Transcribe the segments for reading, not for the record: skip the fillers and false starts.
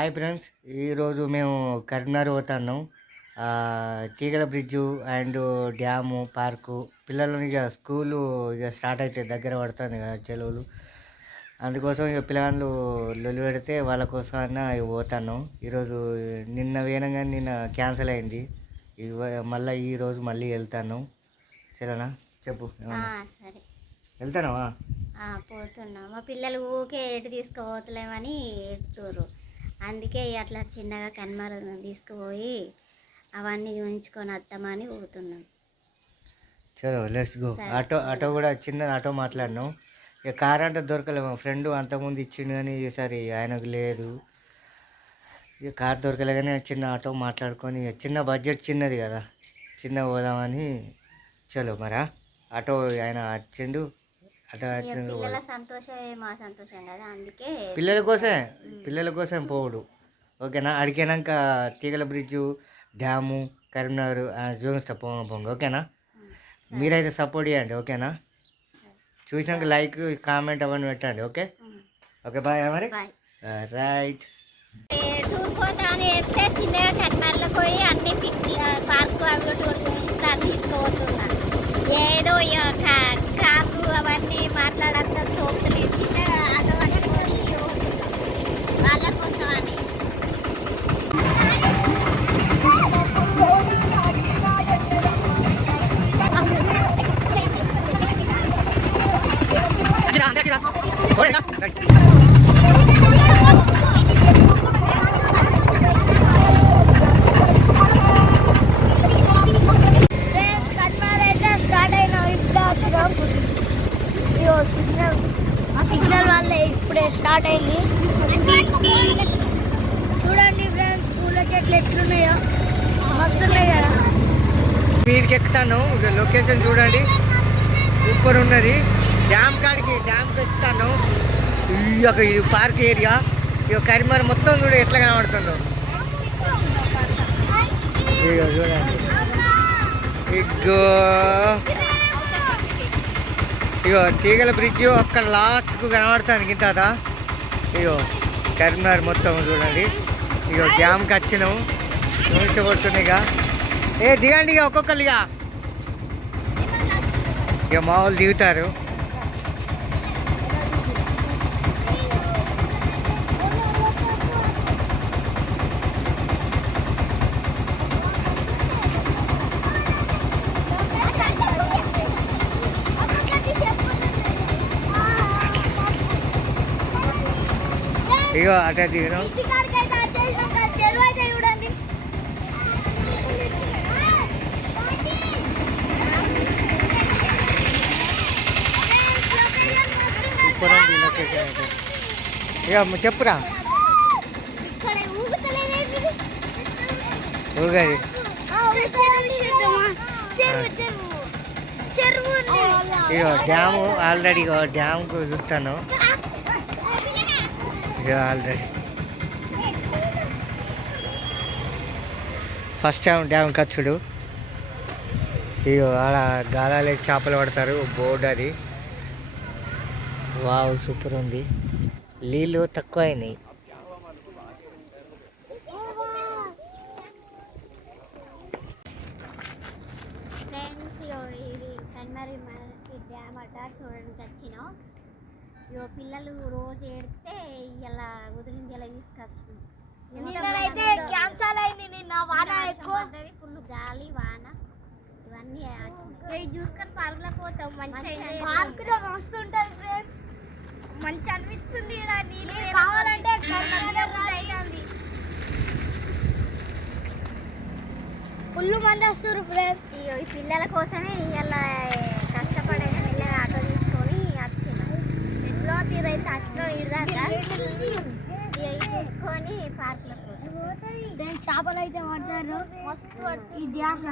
Hi friends. ఈరోజు మేము కరీంనగర్ పోతున్నాం. తీగల బ్రిడ్జు అండ్ డ్యాము పార్కు పిల్లలని ఇక స్కూలు ఇక స్టార్ట్ అయితే దగ్గర పడుతుంది కదా సెలవులు. అందుకోసం ఇక పిల్లలు లొల్లి పెడితే వాళ్ళ కోసం అన్న ఇక పోతాను. ఈరోజు నిన్న వేయనంగా నిన్న క్యాన్సిల్ అయింది. మళ్ళీ ఈరోజు మళ్ళీ వెళ్తాను. సరేనా చెప్పు సరే వెళ్తానవా? పోతున్నా. మా పిల్లలు ఊకే ఎటు తీసుకుపోతలేమని ఎత్తురు. అందుకే అట్లా చిన్నగా కన్మర తీసుకుపోయి అవన్నీ చూపించుకొని వద్దామని పోతున్నాం. చలో లెట్స్ గో. ఆటో కూడా చిన్న ఆటో మాట్లాడినాం. ఇక కార్ అంటే దొరకలే. మా ఫ్రెండ్ అంతకుముందు ఇచ్చిండు కానీ ఈసారి ఆయనకు లేదు. ఇక కార్ దొరకలే కానీ చిన్న ఆటో మాట్లాడుకొని చిన్న బడ్జెట్ చిన్నది కదా, చిన్న పోదామని. చలో మరా ఆటో ఆయన వచ్చిండు. పిల్లల సంతోషమే మా సంతోషం కదా, అందుకే పిల్లల కోసం పోవుడు. ఓకేనా? అడిగినాక తీగల బ్రిడ్జు డ్యాము కరీంనగర్ చూపిస్తా పొంగ. ఓకేనా? మీరైతే సపోర్ట్ చేయండి. ఓకేనా? చూసినాక లైక్ కామెంట్ అవన్నీ పెట్టండి. Okay okay bye. మరి రైట్. టూర్ పోతామని చెప్తే చిన్నగా కన్మర్లో పోయి అన్ని పార్కు అవి టూర్ తీసుకుపోతున్నా. ఏదో కార్లు అవన్నీ మాట్లాడంత తోపుతలేదు. చిన్నగా ఆటో పట్టుకొని వాళ్ళ కోసం అని. సిగ్నల్ వల్ల ఇప్పుడే స్టార్ట్ అయింది. చూడండి ఫ్రెండ్స్, పూల చెట్లు ఎట్లున్నాయో మస్తు ఉన్నాయి కదా. మీదికి ఎక్కుతాను. లొకేషన్ చూడండి, సూపర్ ఉన్నది. డ్యామ్కి ఎక్కుతాను. ఇది పార్క్ ఏరియా. ఇక కరీంనగర్ మొత్తం చూడ ఎట్లా కనబడుతుందో. ఇక చూడండి, ఇగో తీగల బ్రిడ్జ్ అక్కడ లాస్ట్కు కనబడుతుంది గింత. ఇగో కరీంనగర్ మొత్తం చూడండి. ఇగో డ్యామ్కి వచ్చినాము. చూపించబడుతుంది. ఇక దిగండి ఇక ఒక్కొక్కరు. ఇక మా వాళ్ళు దిగుతారు. ఇగో అటే దిగినాం. సూపర్ అండి లొకేషన్ అయితే. ఇక చెప్పురా ఊగది. ఇగో డ్యాము ఆల్రెడీ డ్యామ్కు చూస్తాను. ఇక ఆల్రెడీ ఫస్ట్ టైం డ్యామ్ కచ్చుడు. ఇక ఆడ గాలాలే చేపలు పడతారు. బోర్డు అది. వావ్ సూపర్ ఉంది. నీళ్ళు తక్కువ అయినాయి. ఫ్రెండ్స్, ఇది కన్మరి డ్యామ్ అట చూడడానికి వచ్చినాం. పిల్లలు రోజు ఏడితే ఇలా వదిలింది ఇలా తీసుకొచ్చిన. అయితే క్యాన్సల్ అయింది. నిన్న వాన ఎక్కువ, ఫుల్ గాలి వాన ఇవన్నీ వచ్చినాయి. చూసుకొని పార్కులో పోతాం. పార్కులో మస్తు ఉంటుంది ఫ్రెండ్స్, మంచి అనిపిస్తుంది. నీళ్ళు కావాలంటే ఫుల్ మంది వస్తారు ఫ్రెండ్స్. ఈ పిల్లల కోసమే ఇలా కష్టపడే మెల్లగా ఆటో తీసుకొని వచ్చిన. ఎట్లా తీరైతే వచ్చిన ఇదాకా చూసుకొని పార్కులో చేపలు అయితే పడతారు. మస్తు ఈ డ్యామ్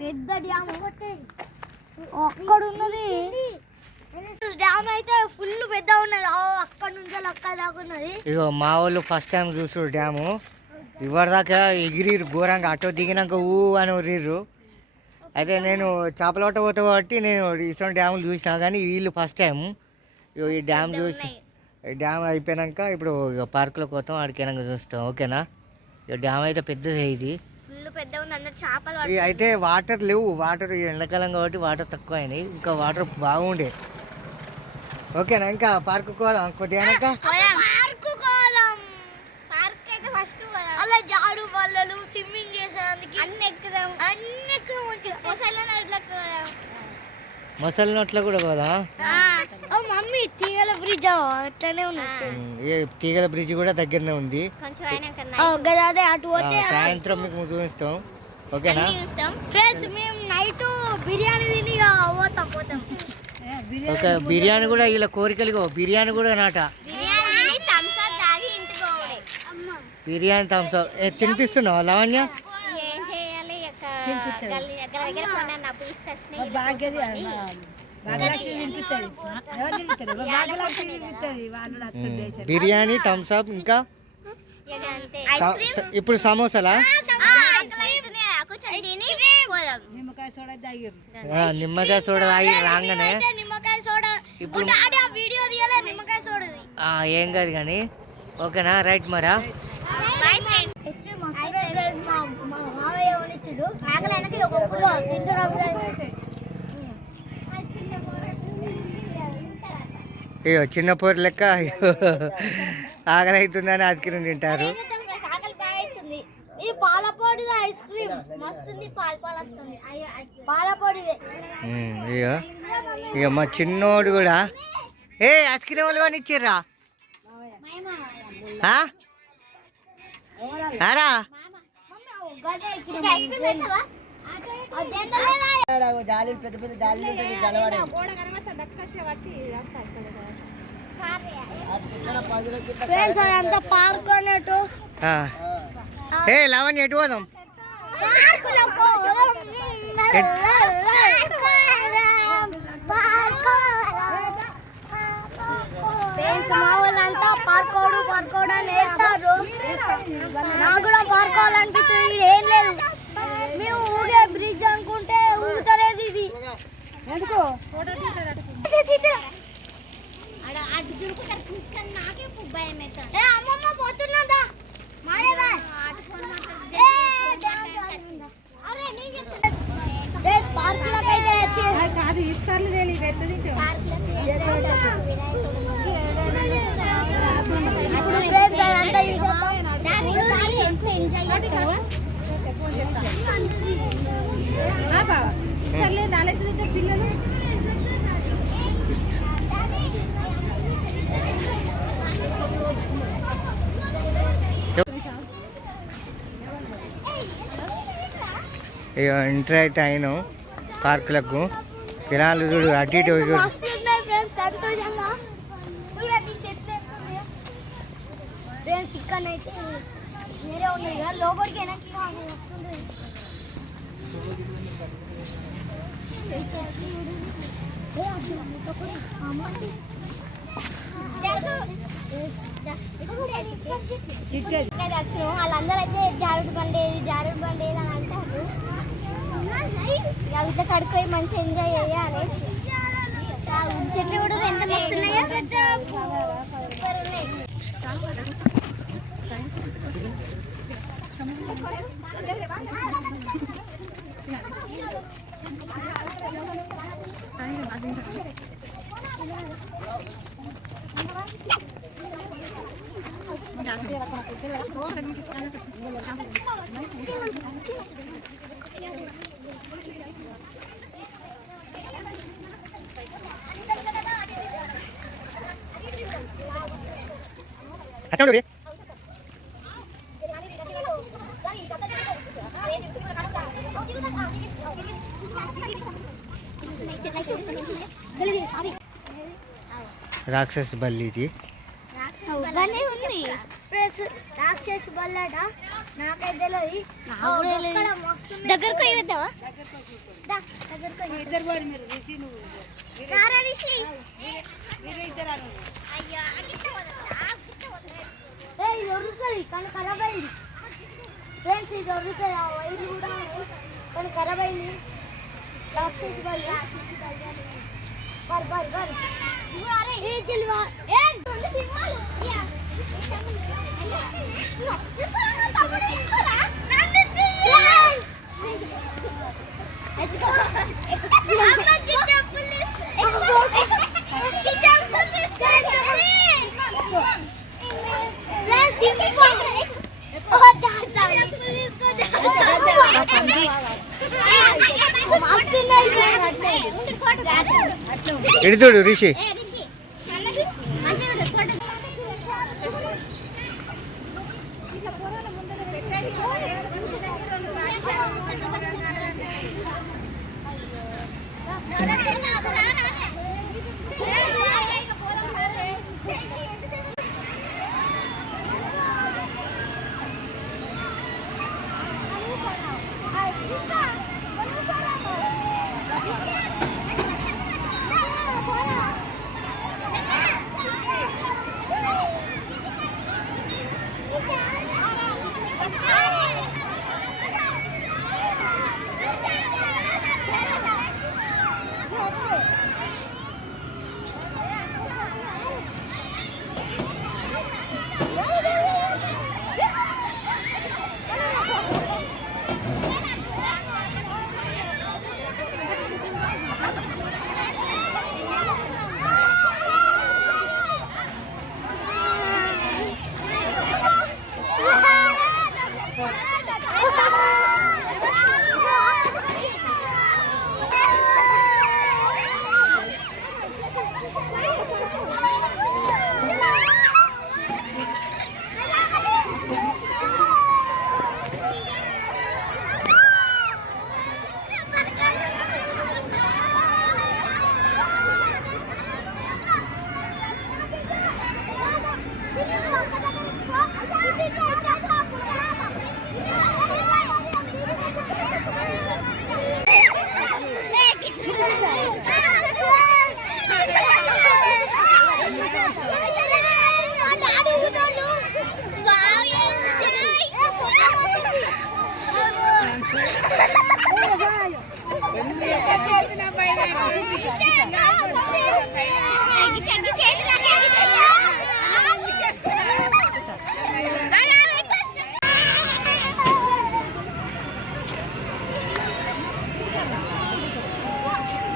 పెద్ద డ్యామ్ అక్కడ ఉన్నది. డ్యామ్ అయితే ఫుల్ పెద్ద ఉన్నది. అక్కడ నుంచి అక్కడ దాకా ఉన్నది. ఇగో మా వాళ్ళు ఫస్ట్ టైం చూసారు డ్యాము. ఇవరిదాకా ఎగిరిరు ఘోరంగా. ఆటో దిగినాక ఊ అని ఉర్రిర్రు. అయితే నేను చేపల పట్ట పోతా కాబట్టి నేను ఇటువంటి డ్యాములు చూసినా, కానీ వీళ్ళు ఫస్ట్ టైం. ఈ డ్యామ్ చూసి డ్యామ్ అయిపోయాక ఇప్పుడు ఇక పార్కులోకి పోతాం, ఆడికి వెనక చూస్తాం. ఓకేనా? ఇక డ్యామ్ అయితే పెద్దది ఇది. ఫుల్ పెద్ద ఉంది, అందరు చేపలు ఇక అయితే వాటర్ లేవు, వాటర్ ఎండాకాలం కాబట్టి వాటర్ తక్కువ అయినాయి, ఇంకా వాటర్ బాగుండే. ఓకేనా? ఇంకా పార్కు పోదాం కొద్దిగా. ఫస్ట్ అలా జారు బల్లలు స్విమ్మింగ్ చేసేందుకు అన్ని ఎక్కుదాం, మంచిగా మొసలి నోట్లో కూడా పోదా? మమ్మీ తీగల బ్రిడ్జ్ అట్లనే ఉన్నది. తీగల బ్రిడ్జ్ కూడా దగ్గరనే ఉంది. అదే అటు పోతే సాయంత్రం మీకు చూపిస్తాం. ఓకేనా ఫ్రెండ్స్? మేము నైట్ బిర్యానీ తిని పోతాం. ఓకే, బిర్యానీ కూడా ఇలా కోరికలు, బిర్యానీ కూడా నాట. బిర్యానీ థమ్స్అప్ తినిపిస్తున్నావా లావణ్య? బిర్యానీ థమ్స్అప్ ఇంకా ఇప్పుడు సమోసాలా? నిమ్మకాయ సోడా తాగి రాగానే ఇప్పుడు ఏం కాదు కానీ. ఓకేనా? రైట్ మరా. అయ్యో చిన్న పోరు లెక్క ఆకలి అవుతుందని అతికిన తింటారు. ఈ పాలపొడి ఐస్ క్రీమ్ మస్తుంది, పాలపొడి. ఇక మా చిన్నోడు కూడా అతికిన వాళ్ళు కానీ ఇచ్చిర్రా ఆరా? పెద్ద పెద్ద జాలీలు పార్క్ అన్నట్టు. లావణ్య ఎటు పోదాం? మా వాళ్ళంతా పార్కోడు అని వేస్తారు. నాకు కూడా పార్కోవాలనిపిస్తుంది. ఏం లేదు, మేము ఊగే బ్రిడ్జ్ అనుకుంటే ఊగుతలేదు ఇది. అమ్మమ్మ పోతున్నదా? పార్కులకు అయితే కాదు ఇస్తారు. ఇప్పుడు ఫ్రెండ్స్ అంతా పిల్లలు ఎంటర్ అయితే అయినాం పార్కులకు. పిల్లలు చూడు అటు ఇటు. ఇక్కడైతే వేరే ఉన్నాయి కదా, లోపలికి వెనక్కి వాళ్ళందరూ అయితే జారుడు బండి అని అంటారు. ఇట్లా కడుక్కోయి మంచిగా ఎంజాయ్ చేయాలి. చెట్లు కూడా ఎంత వస్తున్నాయో సూపర్ ఉన్నాయి. అట్లా రాక్షస బల్లి ఇది. రాక్షస బల్లట నాకైతే తెలియదు. దగ్గరకు వెళ్తావా? దొరుకుతుంది కానీ ఖరాబ్ అయింది ఫ్రెండ్స్. ఇది దొరుకుతుంది, ఆ వైర్ కూడా కానీ ఖరాబ్ అయింది. రాక్షస బల్లి బర్ బర్ బర్. ఇటు చూడు రిషి.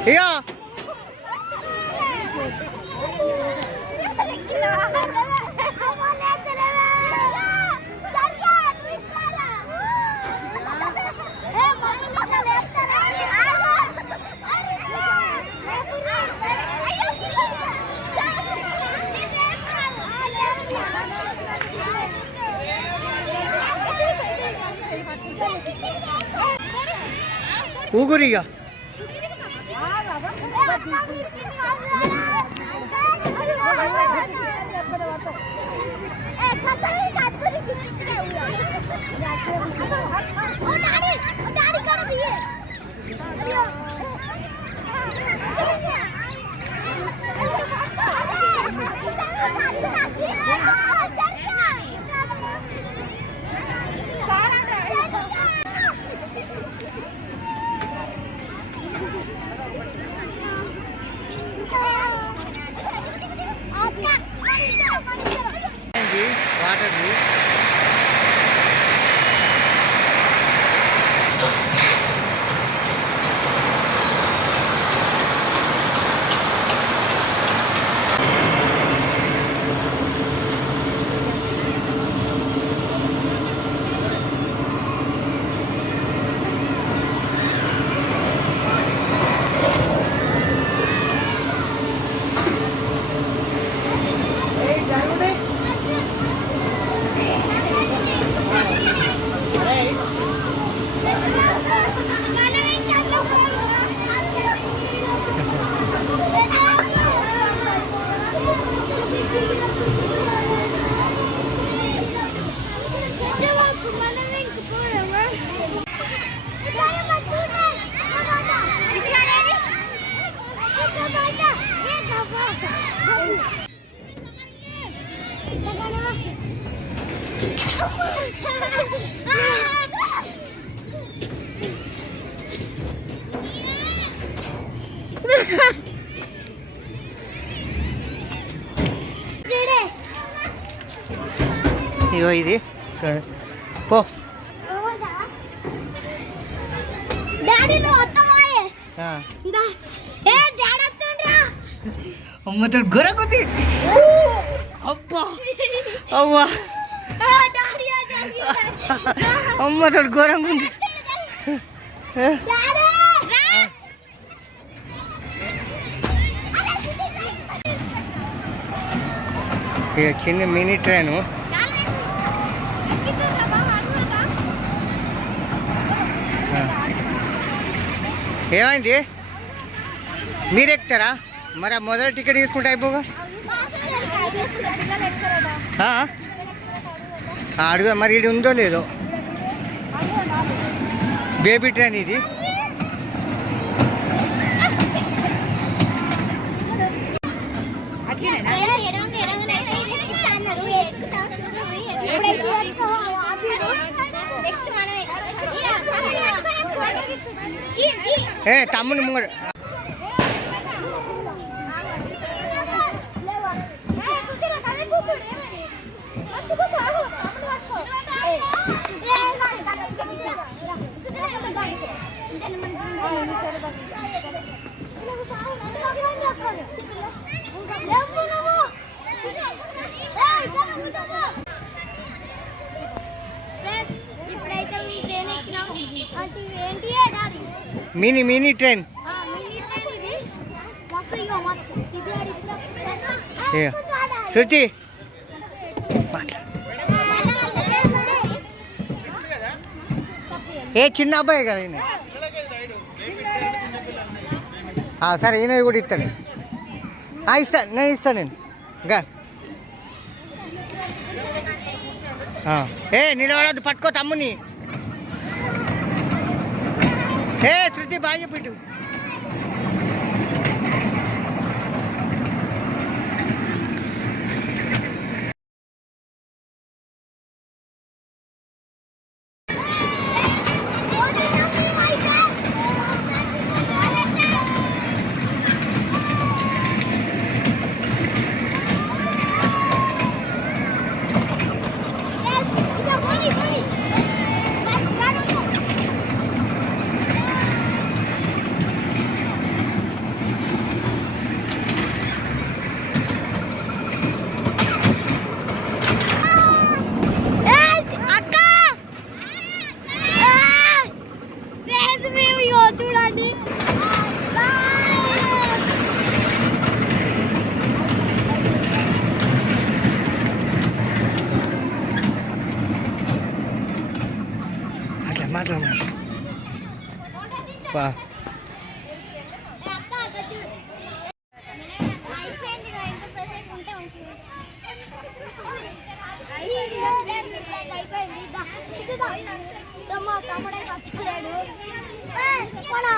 ఇక ఊగురిగా వాటర్ది ఇగో ఇది చూడండి. పో అమ్మతో గొరకుంది. అబ్బా అవ్వా అమ్మతో ఘోరంగా ఉంది. ఇక చిన్న మినీ ట్రైను. ఏమైంది మీరు ఎక్కుతారా? మరి మొదటి టికెట్ తీసుకుంటే అయిపోగా. అడుగు మరి ఇది ఉందో లేదో. బేబీ ట్రైన్ ఇది. ఏ తమ్ముని ముంగడు మినీ ట్రైన్. శృతి ఏ చిన్న అబ్బాయి కదా ఈయన. సరే ఈయన కూడా ఇస్తాను. నేను ఇస్తాను ఇంకా. ఏ నిలబడద్దు, పట్టుకో తమ్ముని. ఏ శృతి బాగా పెట్టు.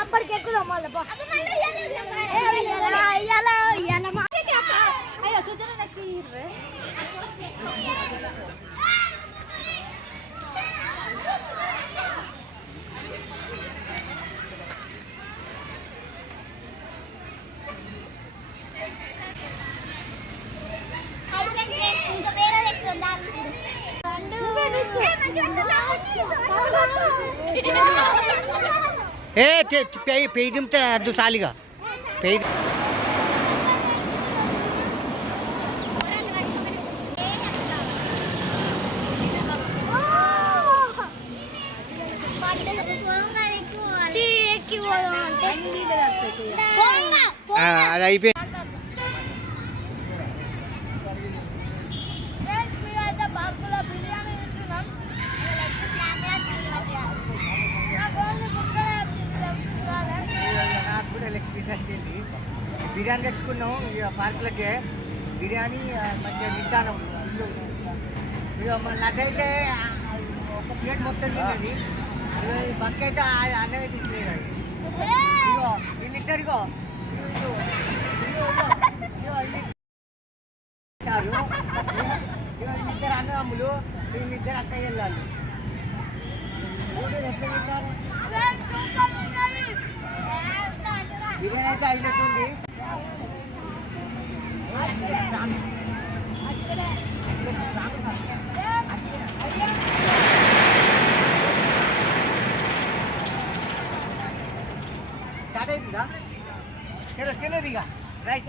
అప్పటికి ఎక్కుదాం మళ్ళీ. ఏ పెయి దింపితే అద్దు సాలిగా పెయి. అది అయిపోయింది. వచ్చింది బిర్యానీ తెచ్చుకున్నాం ఇక పార్కులకే. బిర్యానీ మంచిగా తింటాను. ఇక మన లడ్డు అయితే ఒక ప్లేట్ మొత్తం తిన్నది. బంక్ అయితే అన్నమే తింటలేదు. ఇగో వీళ్ళిద్దరిగో వీళ్ళిద్దరు అన్నదమ్ములు, వీళ్ళిద్దరు అక్కయ్య వెళ్ళాలి. ఎట్లా తింటారు? బిర్యానీ అయితే హైలైట్ ఉంది. అవుతుందా? చలో తినరు ఇక రైట్.